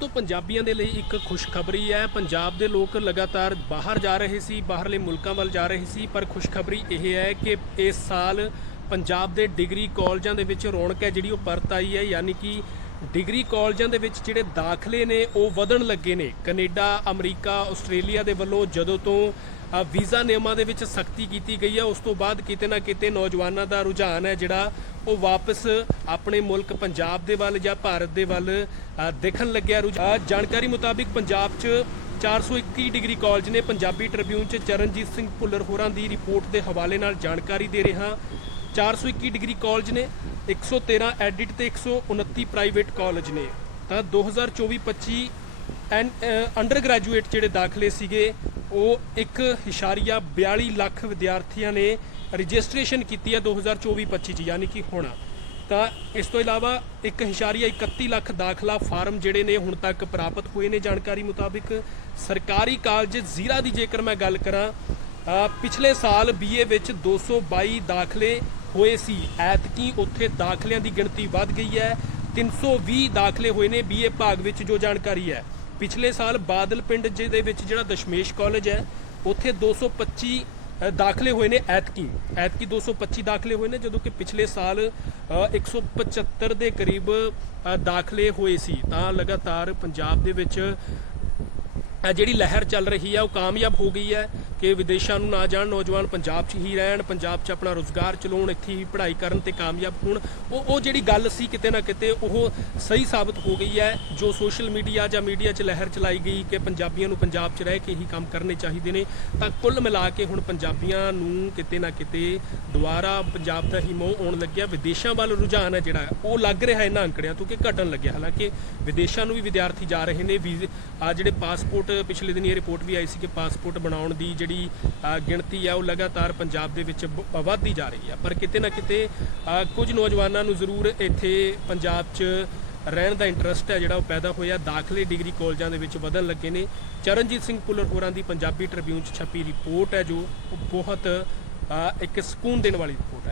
ਦੋਸਤੋ ਪੰਜਾਬੀਆਂ ਦੇ ਲਈ ਇੱਕ ਖੁਸ਼ਖਬਰੀ ਹੈ। ਪੰਜਾਬ ਦੇ ਲੋਕ ਲਗਾਤਾਰ ਬਾਹਰ ਜਾ ਰਹੇ ਸੀ, ਬਾਹਰਲੇ ਮੁਲਕਾਂ ਵੱਲ ਜਾ ਰਹੇ ਸੀ, ਪਰ ਖੁਸ਼ਖਬਰੀ ਇਹ ਹੈ ਕਿ ਇਸ ਸਾਲ ਪੰਜਾਬ ਦੇ ਡਿਗਰੀ ਕਾਲਜਾਂ ਦੇ ਵਿੱਚ ਰੌਣਕ ਹੈ, ਜਿਹੜੀ ਉਹ ਪਰਤ ਆਈ ਹੈ। ਯਾਨੀ ਕਿ ਡਿਗਰੀ ਕਾਲਜਾਂ ਦੇ ਵਿੱਚ ਜਿਹੜੇ ਦਾਖਲੇ ਨੇ, ਉਹ ਵਧਣ ਲੱਗੇ ਨੇ। ਕੈਨੇਡਾ, ਅਮਰੀਕਾ, ਆਸਟ੍ਰੇਲੀਆ ਦੇ ਵੱਲੋਂ ਜਦੋਂ ਤੋਂ ਵੀਜ਼ਾ ਨਿਯਮਾਂ ਦੇ ਵਿੱਚ ਸਖਤੀ ਕੀਤੀ ਗਈ ਹੈ ਉਸ ਤੋਂ ਬਾਅਦ ਕਿਤੇ ਨਾ ਕਿਤੇ ਨੌਜਵਾਨਾਂ ਦਾ ਰੁਝਾਨ ਹੈ ਜਿਹੜਾ, ਉਹ ਵਾਪਸ ਆਪਣੇ ਮੁਲਕ ਪੰਜਾਬ ਦੇ ਵੱਲ ਜਾਂ ਭਾਰਤ ਦੇ ਵੱਲ ਦੇਖਣ ਲੱਗਿਆ। ਰੁਝਾਨ ਜਾਣਕਾਰੀ ਮੁਤਾਬਿਕ ਪੰਜਾਬ 'ਚ 421 ਡਿਗਰੀ ਕਾਲਜ ਨੇ ਪੰਜਾਬੀ ਟ੍ਰਿਬਿਊਨ 'ਚ ਚਰਨਜੀਤ ਸਿੰਘ ਭੁੱਲਰ ਹੋਰਾਂ ਦੀ ਰਿਪੋਰਟ ਦੇ ਹਵਾਲੇ ਨਾਲ ਜਾਣਕਾਰੀ ਦੇ ਰਿਹਾ। 421 ਡਿਗਰੀ ਕਾਲਜ ਨੇ 113 ਐਡਿਟ ਤੇ 129 ਪ੍ਰਾਈਵੇਟ ਕਾਲਜ ਨੇ। ਤਾਂ 2024-25 ਐਨ ਅੰਡਰ ਗ੍ਰੈਜੂਏਟ ਜਿਹੜੇ ਦਾਖਲੇ ਸੀਗੇ, ਉਹ 1.42 ਲੱਖ ਵਿਦਿਆਰਥੀਆਂ ਨੇ ਰਜਿਸਟ੍ਰੇਸ਼ਨ ਕੀਤੀ ਹੈ 2024-25 ਚ, ਯਾਨੀ ਕਿ ਹੁਣ। ਤਾਂ ਇਸ ਤੋਂ ਇਲਾਵਾ 1.31 ਲੱਖ ਦਾਖਲਾ ਫਾਰਮ ਜਿਹੜੇ ਨੇ ਹੁਣ ਤੱਕ ਪ੍ਰਾਪਤ ਹੋਏ ਨੇ ਜਾਣਕਾਰੀ ਮੁਤਾਬਿਕ। ਸਰਕਾਰੀ ਕਾਲਜ ਜ਼ੀਰਾ ਦੀ ਜੇਕਰ ਮੈਂ ਗੱਲ ਕਰਾਂ ਪਿਛਲੇ ਸਾਲ ਬੀਏ ਵਿੱਚ 222 ਦਾਖਲੇ ਹੋਏ ਸੀ। ਐਤਕੀ ਉੱਥੇ ਦਾਖਲਿਆਂ ਦੀ ਗਿਣਤੀ ਵੱਧ ਗਈ ਹੈ। 320 ਦਾਖਲੇ ਹੋਏ ਨੇ ਬੀਏ ਭਾਗ ਵਿੱਚ ਜੋ ਜਾਣਕਾਰੀ ਹੈ। ਪਿਛਲੇ ਸਾਲ ਬਾਦਲ ਪਿੰਡ ਜੀ ਦੇ ਵਿੱਚ ਜਿਹੜਾ ਦਸ਼ਮੇਸ਼ ਕਾਲਜ ਹੈ ਉੱਥੇ 225 ਅ, ਦਾਖਲੇ ਹੋਏ ਨੇ ਐਤਕੀ। ਐਤਕੀ 225 ਦਾਖਲੇ ਹੋਏ ਨੇ ਜਦੋਂ ਕਿ ਪਿਛਲੇ ਸਾਲ ਅ, 175 ਦੇ ਕਰੀਬ ਦਾਖਲੇ ਹੋਏ ਸੀ। ਤਾਂ ਲਗਾਤਾਰ ਪੰਜਾਬ ਦੇ ਵਿੱਚ ਜਿਹੜੀ ਲਹਿਰ ਚੱਲ ਰਹੀ ਹੈ ਉਹ ਕਾਮਯਾਬ ਹੋ ਗਈ ਹੈ। ਕਿ ਵਿਦੇਸ਼ਾਂ ਨੂੰ ਨਾ ਜਾਣ, ਨੌਜਵਾਨ ਪੰਜਾਬ 'ਚ ਹੀ ਰਹਿਣ, ਪੰਜਾਬ 'ਚ ਆਪਣਾ ਰੋਜ਼ਗਾਰ ਚਲਾਉਣ, ਇੱਥੇ ਹੀ ਪੜ੍ਹਾਈ ਕਰਨ ਤੇ ਕਾਮਯਾਬ ਹੋਣ, ਉਹ ਉਹ ਜਿਹੜੀ ਗੱਲ ਸੀ ਕਿਤੇ ਨਾ ਕਿਤੇ ਉਹ ਸਹੀ ਸਾਬਤ ਹੋ ਗਈ ਹੈ, ਜੋ ਸੋਸ਼ਲ ਮੀਡੀਆ ਜਾਂ ਮੀਡੀਆ 'ਚ ਲਹਿਰ ਚਲਾਈ ਗਈ ਕਿ ਪੰਜਾਬੀਆਂ ਨੂੰ ਪੰਜਾਬ 'ਚ ਰਹਿ ਕੇ ਹੀ ਕੰਮ ਕਰਨੇ ਚਾਹੀਦੇ ਨੇ, ਤਾਂ ਕੁੱਲ ਮਿਲਾ ਕੇ ਹੁਣ ਪੰਜਾਬੀਆਂ ਨੂੰ ਕਿਤੇ ਨਾ ਕਿਤੇ ਦੁਬਾਰਾ ਪੰਜਾਬ ਦਾ ਹੀ ਮੋਹ ਆਉਣ ਲੱਗਿਆ, ਵਿਦੇਸ਼ਾਂ ਵੱਲ ਰੁਝਾਨ ਹੈ ਜਿਹੜਾ, ਉਹ ਲੱਗ ਰਿਹਾ ਇਹਨਾਂ ਅੰਕੜਿਆਂ ਤੋਂ ਕਿ ਘਟਣ ਲੱਗਿਆ। ਹਾਲਾਂਕਿ ਵਿਦੇਸ਼ਾਂ ਨੂੰ ਵੀ ਵਿਦਿਆਰਥੀ ਜਾ ਰਹੇ ਨੇ, ਵੀਜ਼ੇ ਆ ਜਿਹੜੇ ਪਾਸਪੋਰਟ, ਪਿਛਲੇ ਦਿਨ ਇਹ ਰਿਪੋਰਟ ਵੀ ਆਈ ਸੀ ਕਿ ਪਾਸਪੋਰਟ ਬਣਾਉਣ ਦੀ ਜਿਹੜੀ ਜਿਹੜੀ ਗਿਣਤੀ ਆ, ਉਹ ਲਗਾਤਾਰ ਪੰਜਾਬ ਦੇ ਵਿੱਚ ਬ- ਵੱਧਦੀ ਜਾ ਰਹੀ ਆ। ਪਰ ਕਿਤੇ ਨਾ ਕਿਤੇ ਕੁਝ ਨੌਜਵਾਨਾਂ ਨੂੰ ਜ਼ਰੂਰ ਇੱਥੇ ਪੰਜਾਬ 'ਚ ਰਹਿਣ ਦਾ ਇੰਟਰਸਟ ਹੈ, ਜਿਹੜਾ ਉਹ ਪੈਦਾ ਹੋਇਆ। ਦਾਖਲੇ ਡਿਗਰੀ ਕਾਲਜਾਂ ਦੇ ਵਿੱਚ ਵਧਣ ਲੱਗੇ ਨੇ। ਚਰਨਜੀਤ ਸਿੰਘ ਪੁੱਲਰ ਹੋਰਾਂ ਦੀ ਪੰਜਾਬੀ ਟ੍ਰਿਬਿਊਨ 'ਚ ਛਪੀ ਰਿਪੋਰਟ ਹੈ, ਜੋ ਬਹੁਤ ਇੱਕ ਸਕੂਨ ਦੇਣ ਵਾਲੀ ਰਿਪੋਰਟ ਹੈ।